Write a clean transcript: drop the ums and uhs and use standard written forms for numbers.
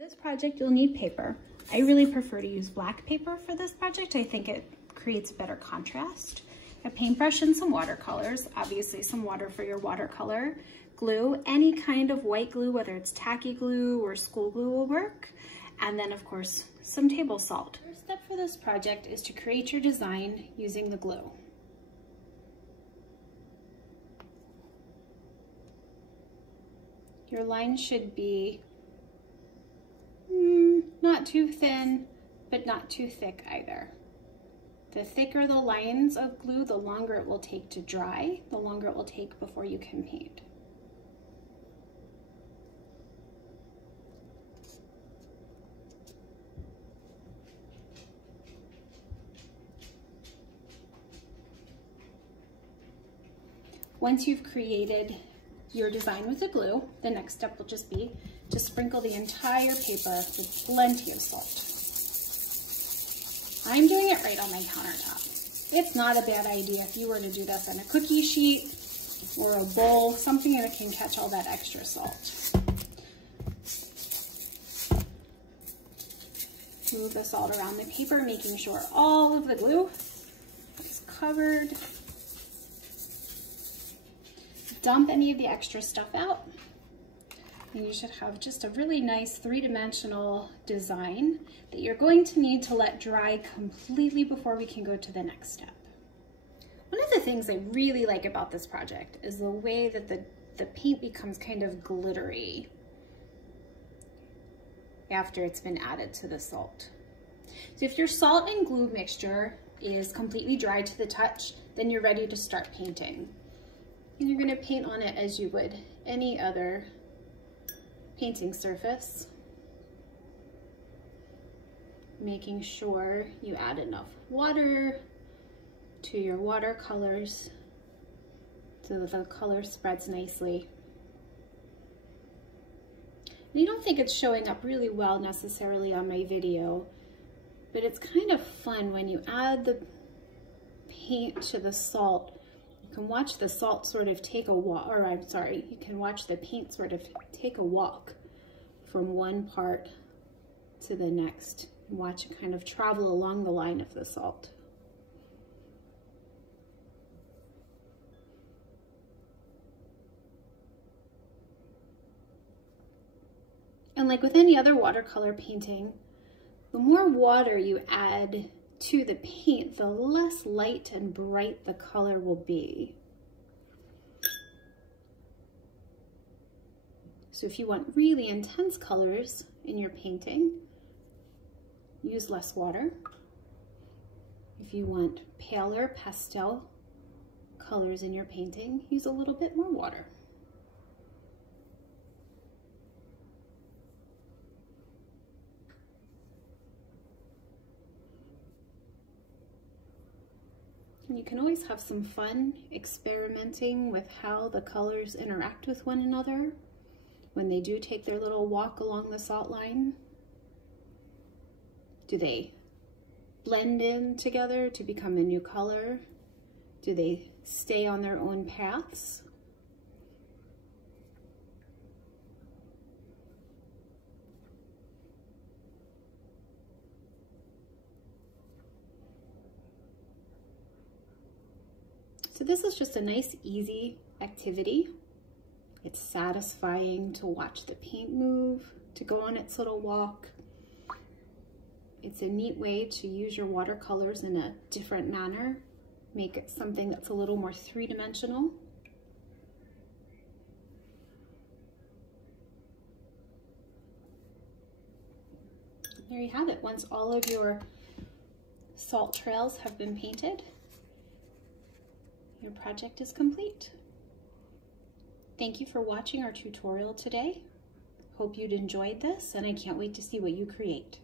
For this project, you'll need paper. I really prefer to use black paper for this project. I think it creates better contrast. A paintbrush and some watercolors, obviously some water for your watercolor. Glue, any kind of white glue, whether it's tacky glue or school glue will work. And then of course, some table salt. First step for this project is to create your design using the glue. Your line should be not too thin, but not too thick either. The thicker the lines of glue, the longer it will take to dry, the longer it will take before you can paint. Once you've created your design with the glue, the next step will just be to sprinkle the entire paper with plenty of salt. I'm doing it right on my countertop. It's not a bad idea if you were to do this on a cookie sheet or a bowl, something that can catch all that extra salt. Move the salt around the paper, making sure all of the glue is covered. Dump any of the extra stuff out. And you should have just a really nice three-dimensional design that you're going to need to let dry completely before we can go to the next step. One of the things I really like about this project is the way that the paint becomes kind of glittery after it's been added to the salt. So if your salt and glue mixture is completely dry to the touch, then you're ready to start painting. And you're going to paint on it as you would any other painting surface, making sure you add enough water to your watercolors so that the color spreads nicely. And I don't think it's showing up really well necessarily on my video, but it's kind of fun when you add the paint to the salt. You can watch the salt sort of take a walk, or I'm sorry, you can watch the paint sort of take a walk from one part to the next. And watch it kind of travel along the line of the salt. And like with any other watercolor painting, the more water you add to the paint, the less light and bright the color will be. So if you want really intense colors in your painting, use less water. If you want paler pastel colors in your painting, use a little bit more water. And you can always have some fun experimenting with how the colors interact with one another when they do take their little walk along the salt line. Do they blend in together to become a new color? Do they stay on their own paths? So this is just a nice, easy activity. It's satisfying to watch the paint move, to go on its little walk. It's a neat way to use your watercolors in a different manner, make it something that's a little more three-dimensional. There you have it. Once all of your salt trails have been painted, your project is complete. Thank you for watching our tutorial today. Hope you'd enjoyed this, and I can't wait to see what you create.